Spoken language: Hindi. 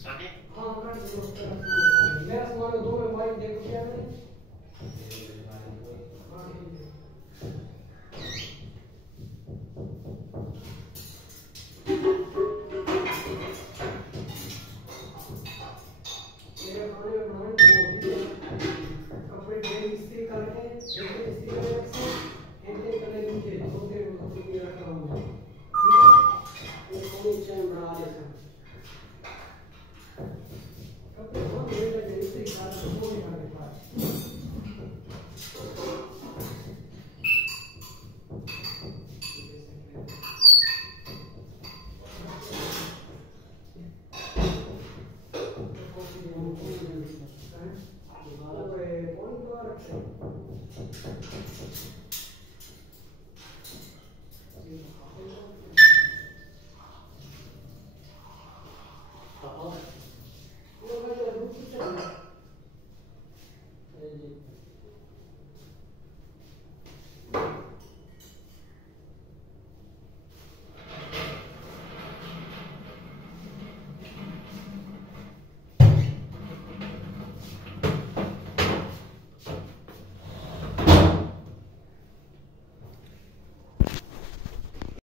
हाँ कर दो मेरा सामान दो में माइक देखो क्या है। हाँ ठीक है। मेरे खाने में बनाने को कपड़े ड्रेस इस्त्री करके ड्रेस इस्त्री करके हैंडल करने नीचे दो तीन कपड़े की रखा हुआ है। ठीक है ये कोई चैन बना देता है कपड़े बहुत बड़े लगे इस्त्री करके वो नहीं करने पाए।